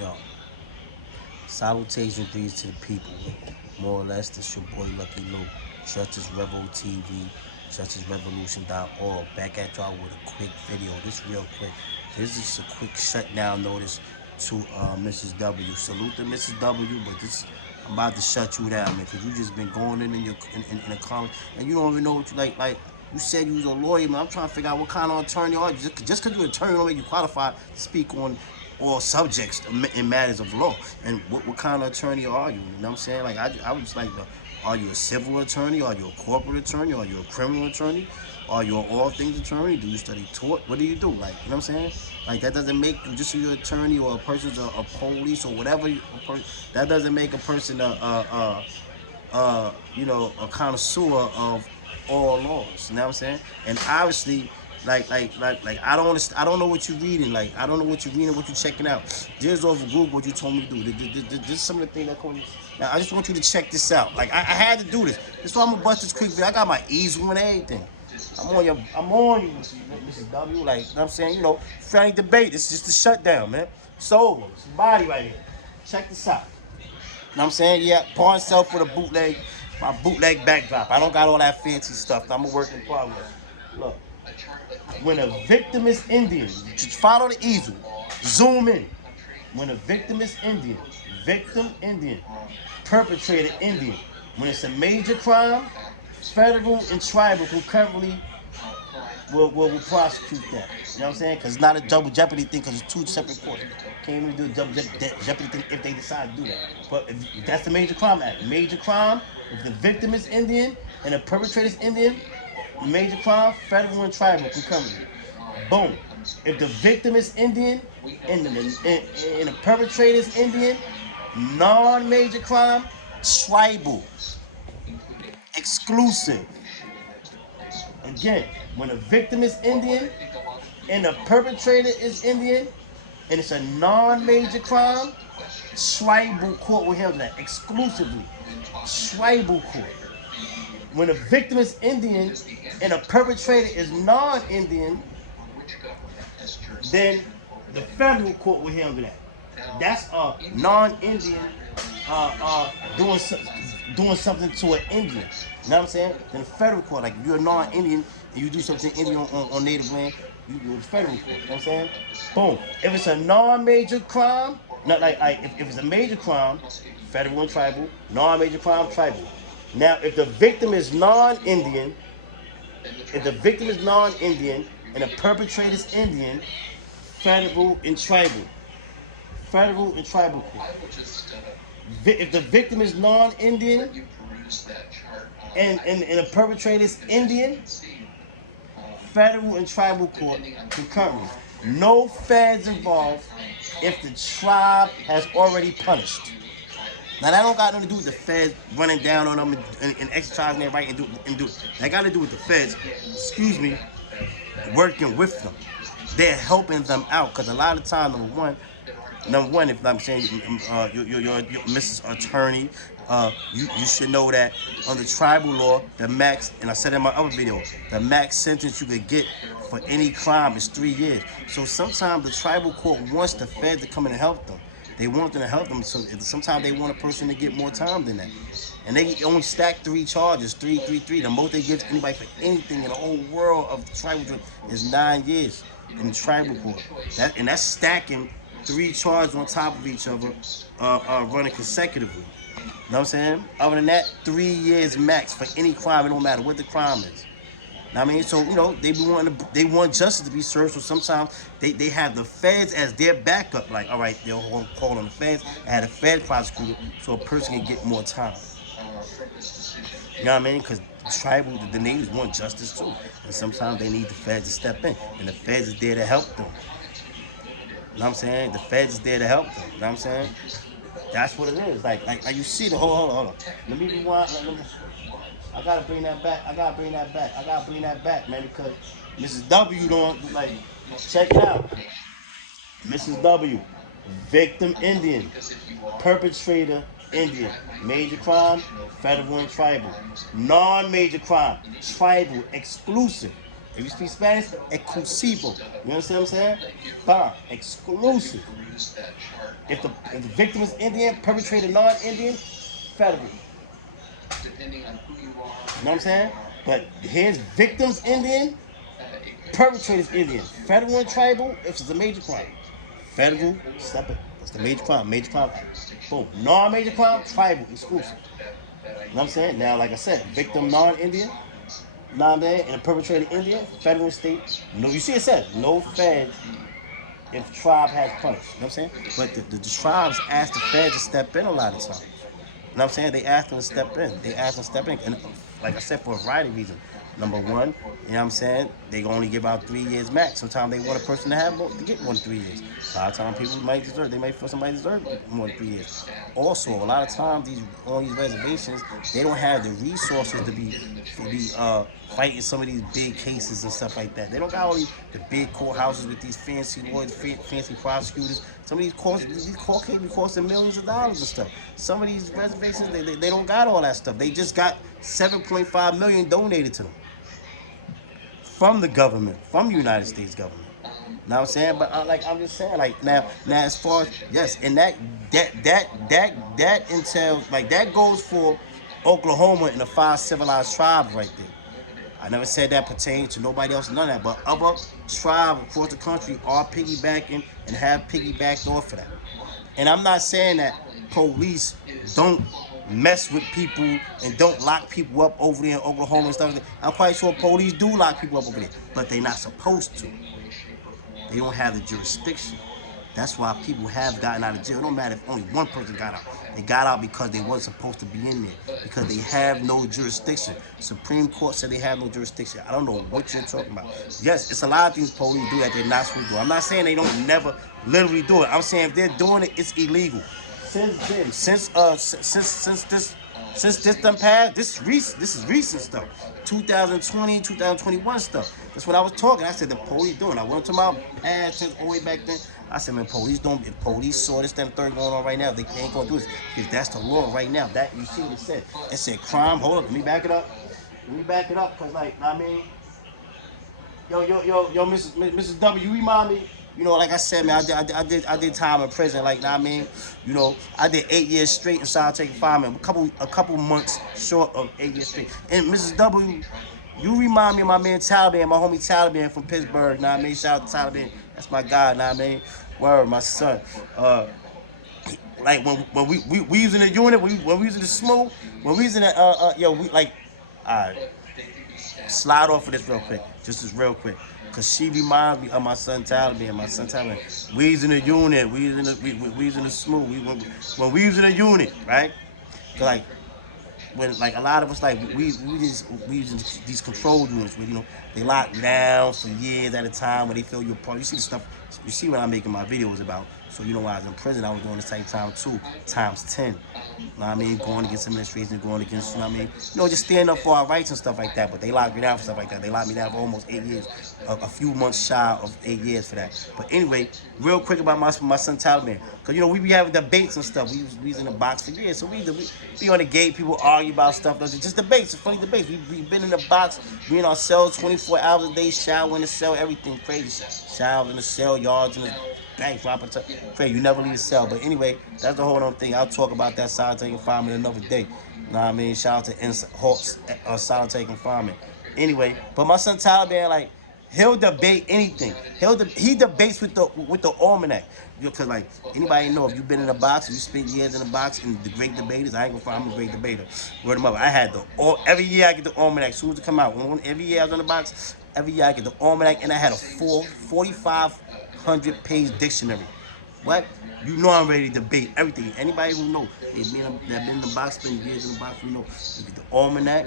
Yo, salutation greetings to the people. More or less, this your boy Lucky Luke. Justice Revo TV, JusticeRevolution.org. Back at y'all with a quick video. This real quick. This is a quick shutdown notice to Mrs. W. Salute to Mrs. W, but this I'm about to shut you down, man, because you just been going in the comment and you don't even know what you like. You said you was a lawyer, man. I'm trying to figure out what kind of attorney you are. Just because you're an attorney don't make you qualified to speak on all subjects in matters of law. And what kind of attorney are you? You know what I'm saying? Like, I would just like to, are you a civil attorney? Are you a corporate attorney? Are you a criminal attorney? Are you an all things attorney? Do you study tort? What do you do? Like, you know what I'm saying? Like, that doesn't make you just your attorney or a person's a police or whatever. That doesn't make a person a connoisseur of all laws. You know what I'm saying? And obviously, I don't know what you're reading. Like, I don't know what you're reading, what you're checking out. Just over Google what you told me to do. This is some of the things that come. Now, I just want you to check this out. Like, I had to do this. That's why I'm gonna bust this quick video. I got my easel and everything. I'm on you, Mrs. W. Like, you know what I'm saying? Friendly debate. It's just a shutdown, man. It's over. It's body right here. Check this out. You know what I'm saying? Yeah, pardon self for the bootleg, my bootleg backdrop. I don't got all that fancy stuff. I'm a work in progress. Look, when a victim is Indian, just follow the easel. Zoom in. When a victim is Indian, victim Indian, perpetrator Indian. When it's a major crime, federal and tribal concurrently will prosecute that. You know what I'm saying? Because it's not a double jeopardy thing, because it's two separate courts. Can't even do a double jeopardy thing if they decide to do that. But if that's the Major Crime Act. Major crime, if the victim is Indian and the perpetrator is Indian, major crime, federal and tribal concurrently. Boom. If the victim is Indian and the perpetrator is Indian, non-major crime, tribal, exclusive. Again, when a victim is Indian and the perpetrator is Indian and it's a non-major crime, tribal court will handle that exclusively. Tribal court. When a victim is Indian and a perpetrator is non-Indian, then the federal court will handle that. That's a non-Indian doing something to an Indian. You know what I'm saying? Then the federal court, like if you're a non-Indian and you do something to Indian on native land, you go to the federal court. You know what I'm saying? Boom. If it's a non-major crime, not like if it's a major crime, federal and tribal, non-major crime, tribal. Now, if the victim is non-Indian, and the perpetrator is Indian, federal and tribal. Federal and tribal court. If the victim is non-Indian and the perpetrator is Indian, federal and tribal court concurrently. No feds involved if the tribe has already punished. Now that don't got nothing to do with the feds running down on them and exercising their right and do it. That got to do with the feds, working with them. They're helping them out, because a lot of time, number one, if I'm saying you're Mrs. Attorney, you should know that under tribal law, the max, and I said in my other video, the max sentence you could get for any crime is 3 years. So sometimes the tribal court wants the feds to come in and help them. They want them to help them, so sometimes they want a person to get more time than that. And they only stack 3 charges, 3. The most they give anybody for anything in the whole world of tribal is 9 years in the tribal court. That's stacking 3 charges on top of each other, running consecutively. You know what I'm saying? Other than that, 3 years max for any crime. It don't matter what the crime is. I mean, so they want justice to be served. So sometimes they have the feds as their backup. Like, all right, they'll call on the feds, add a fed prosecutor, so a person can get more time. You know what I mean? Because tribal, the natives want justice too, and sometimes they need the feds to step in, and the feds is there to help them. You know what I'm saying? The feds is there to help them. You know what I'm saying? That's what it is. Like you see the hold on. Let me rewind. I gotta bring that back, man, because Mrs. W don't check it out. Mrs. W, victim Indian, perpetrator Indian, major crime, federal and tribal, non-major crime, tribal, exclusive. If you speak Spanish, exclusivo. You understand what I'm saying? Exclusive. If the victim is Indian, perpetrator non-Indian, federal. You know what I'm saying? But here's victims Indian, perpetrators Indian. Federal and tribal, if it's a major crime. Federal, separate. That's the major crime. Major crime. Boom. Non-major crime, tribal, exclusive. You know what I'm saying? Now, like I said, victim non-Indian, non-man, and a perpetrator Indian, federal and state. No, you see it said, no feds if tribe has punished. You know what I'm saying? But the tribes ask the feds to step in a lot of times. You know what I'm saying? They ask them to step in. They ask them to step in. And like I said, for a variety of reasons. Number one, you know what I'm saying? They only give out 3 years max. Sometimes they want a person to have to get more than 3 years. A lot of times people might deserve, they might feel somebody deserve more than 3 years. Also, a lot of times on these reservations, they don't have the resources to be fighting some of these big cases and stuff like that. They don't got all the big courthouses with these fancy lawyers, fancy prosecutors. Some of these court cases be costing millions of dollars and stuff. Some of these reservations, they don't got all that stuff. They just got $7.5 million donated to them from the government, from the United States government. You know what I'm saying? But I'm just saying, like now as far as yes, and that entails like that goes for Oklahoma and the 5 civilized tribes right there. I never said that pertains to nobody else, none of that. But other tribes across the country are piggybacking and have piggybacked off of that. And I'm not saying that police don't mess with people and don't lock people up over there in Oklahoma and stuff. I'm quite sure police do lock people up over there, but they're not supposed to. They don't have the jurisdiction. That's why people have gotten out of jail. It don't matter if only one person got out. They got out because they wasn't supposed to be in there, because they have no jurisdiction. Supreme Court said they have no jurisdiction. I don't know what you're talking about. Yes, it's a lot of things police do that they're not supposed to do. I'm not saying they don't never literally do it. I'm saying if they're doing it, it's illegal. Since then, since this done passed, this is recent stuff. 2020, 2021 stuff. That's what I was talking. I said the police doing. I wasn't talking about past since all the way back then. I said, man, police don't. If police saw this, that, third going on right now, they ain't gonna do this because that's the law right now. That you see what it said. It said crime. Hold up, let me back it up. Cause like I mean, yo, Mrs. W, you remind me. You know, like I said, man, I did time in prison. Like, I mean, you know, I did 8 years straight in solitary confinement. A couple months short of 8 years straight. And Mrs. W, you remind me of my man Taliban, my homie Taliban from Pittsburgh. Nah, I mean, shout out to Taliban. That's my guy. Nah, I mean, word, my son. Like when we was in the unit, when we was in the smooth, when we was in the we like, alright, slide off of this real quick, just as real quick. Cause she reminds me of my son Taliban. My son Taliban. We was in the unit. We was in the smooth. When we was in the unit, right? Cause like when like a lot of us like we was in these control units where, you know, they lock you down for years at a time where they feel you're part. You see the stuff. You see what I'm making my videos about. So you know, when I was in prison, I was doing this type of time too, times 10. You know what I mean? Going against administration, going against, you know what I mean? You know, just standing up for our rights and stuff like that. But they locked me down for stuff like that. They locked me down for almost 8 years, a few months shy of 8 years for that. But anyway, real quick about my son Taliban, because you know we be having debates and stuff. We was in the box for years, so we be on the gate. People argue about stuff. Just debates, funny debates. We been in the box, we in our cells 24 hours a day, shower in the cell, everything crazy. Shower in the cell, yards in the bank, dropping crazy. You never leave the cell. But anyway, that's the whole other thing. I'll talk about that solitary confinement another day. You know what I mean? Shout out to Hawks solitary confinement. Anyway, but my son Taliban, like, he'll debate anything. He debates with the almanac. Because like anybody know, if you've been in a box, you spent years in a box, and the great debaters, I ain't gonna find, I'm a great debater. Word them up. I had every year I get the almanac as soon as it come out. Every year I was in the box, every year I get the almanac, and I had a 4,500-page dictionary. What? You know I'm ready to debate everything. Anybody who know, that been in the box, spent years in the box, we know. You get the almanac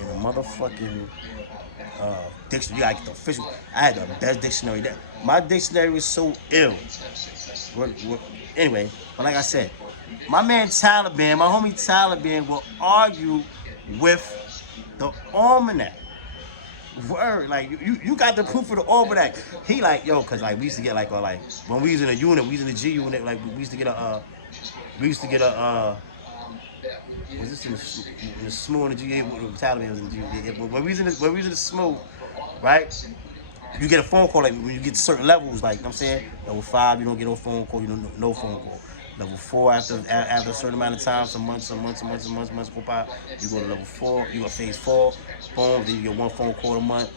and a motherfucking dictionary. I get the official. I had the best dictionary. My dictionary was so ill. Anyway, but like I said, my man Taliban, my homie Taliban, will argue with the almanac. Word, like you got the proof of the almanac. He like, yo, cause like we used to get like when we was in a unit, we was in the G unit, like we used to get a was this in the smooth in the G? Taliban was in the G. When we was in the smooth, right? You get a phone call like when you get to certain levels, like you know what I'm saying, level 5, you don't get no phone call, you don't no phone call. Level 4 after a certain amount of time, some months go by, you go to level 4, you go phase 4, boom, then you get one phone call a month.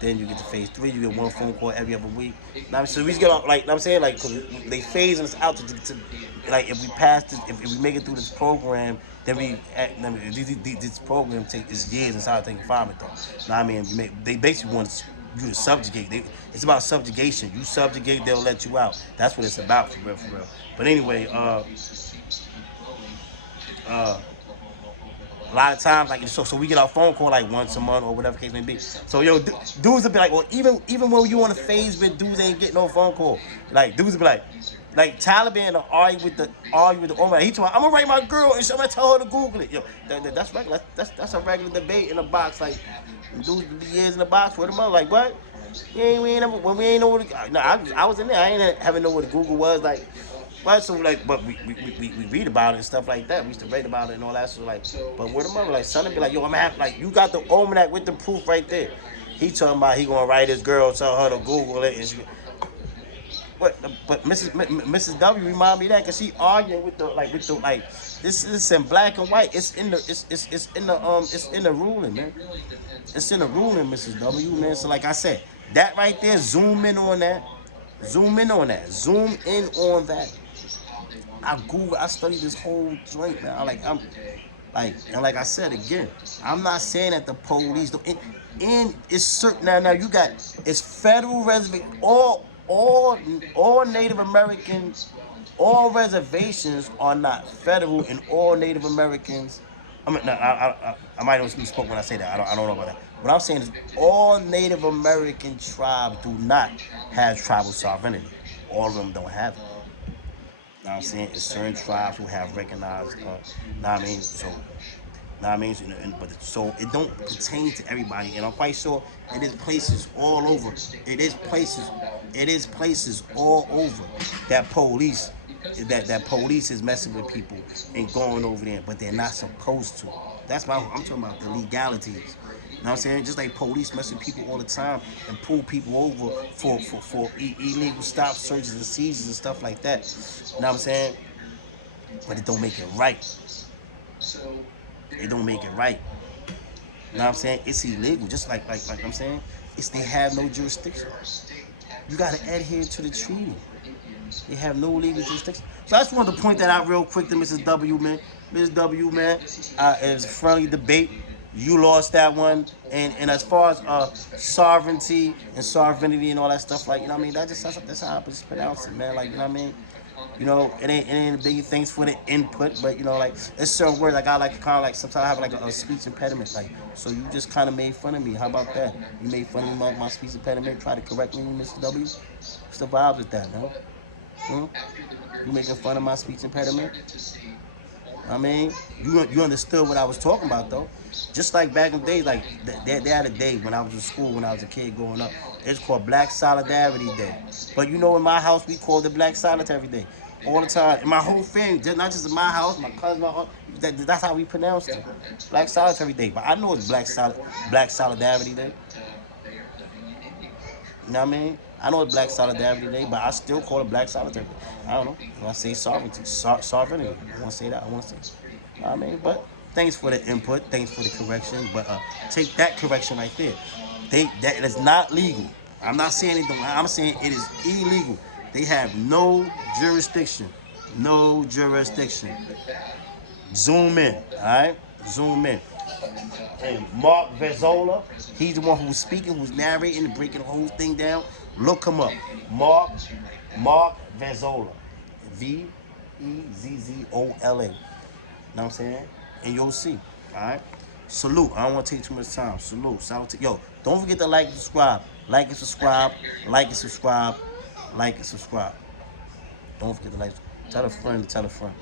Then you get to phase 3, you get one phone call every other week. Now, so we just get like, I'm saying, like, cause they phasing us out to like, if we pass this, if we make it through this program, then this program is years inside the confinement, though. Now, I mean, they basically want you to subjugate. It's about subjugation. You subjugate, they'll let you out. That's what it's about, for real, for real. But anyway, uh, a lot of times, like so we get our phone call like once a month or whatever case may be. So yo, dudes will be like, well, even when you on a phase with dudes ain't getting no phone call. Like dudes will be like Taliban to argue with the Omar. He told me, I'm gonna write my girl and I'm gonna tell her to Google it. Yo, that's regular. That's a regular debate in a box. Like dudes be years in the box for them up. Like what? We ain't know what. No, I was in there. I ain't having know what the Google was like. But so like, but we read about it and stuff like that. We used to read about it and all that. So like, but where the mother like, son, be like, yo, I'm gonna have like, you got the almanac with the proof right there. He talking about he gonna write his girl, tell her to Google it. And she, but Mrs. W remind me of that because she arguing with the this is in black and white. It's in the ruling, man. It's in the ruling, Mrs. W, man. So like I said, that right there, zoom in on that. Zoom in on that. Zoom in on that. I studied this whole joint, man. And like I said again, I'm not saying that the police don't. And it's certain now. You got it's federal reservation. All Native Americans, all reservations are not federal, and all Native Americans. I mean, no, I might have spoke when I say that. I don't know about that. What I'm saying is all Native American tribes do not have tribal sovereignty. All of them don't have it. Know what I'm saying? It's certain tribes who have recognized, know what I mean? So, know what I mean? So it don't pertain to everybody, and I'm quite sure it is places all over. It is places all over that police is messing with people and going over there, but they're not supposed to. That's why I'm talking about the legalities. You know what I'm saying? Just like police mess with people all the time and pull people over for illegal stop searches and seizures and stuff like that. You know what I'm saying? But it don't make it right. It don't make it right. You know what I'm saying? It's illegal. Just like I'm saying, they have no jurisdiction. You gotta adhere to the treaty. They have no legal jurisdiction. So I just wanted to point that out real quick to Mrs. W, man. Mrs. W, man, it was a friendly debate. You lost that one, and as far as sovereignty and sovereignty and all that stuff, like, you know what I mean, that's how I pronounce it, man. Like, you know what I mean, you know, it ain't big things for the input, but you know, like, there's certain words like I like to kind of like sometimes I have like a speech impediment, like, so you just kind of made fun of me. How about that? You made fun of me about my speech impediment, try to correct me, Mr. W. What's the vibes with that, man? You making fun of my speech impediment? I mean, you understood what I was talking about, though. Just like back in the days, like they had a day when I was in school, when I was a kid growing up. It's called Black Solidarity Day. But you know, in my house, we called it Black Solidarity Day. All the time. In my whole family, not just in my house, my cousin, my aunt, that's how we pronounced it. Black Solidarity Day. But I know it's Black Solidarity Day. You know what I mean? I know it's Black Solidarity Day, but I still call it Black Solidarity Day. I don't know. I want to say sovereignty. Sovereignty. I want to say that. I want to say. You know what I mean? But thanks for the input. Thanks for the correction. But take that correction right there. That is not legal. I'm not saying it don't. I'm saying it is illegal. They have no jurisdiction. No jurisdiction. Zoom in. All right? Zoom in. And Mark Vezzola, he's the one who's speaking, who's narrating and breaking the whole thing down. Look him up. Mark Vezzola. Vezzola. You know what I'm saying? And you'll see. Alright? Salute. I don't want to take too much time. Salute. Yo, don't forget to like and subscribe. Like and subscribe. Like and subscribe. Like and subscribe. Don't forget to like. Tell a friend to tell a friend.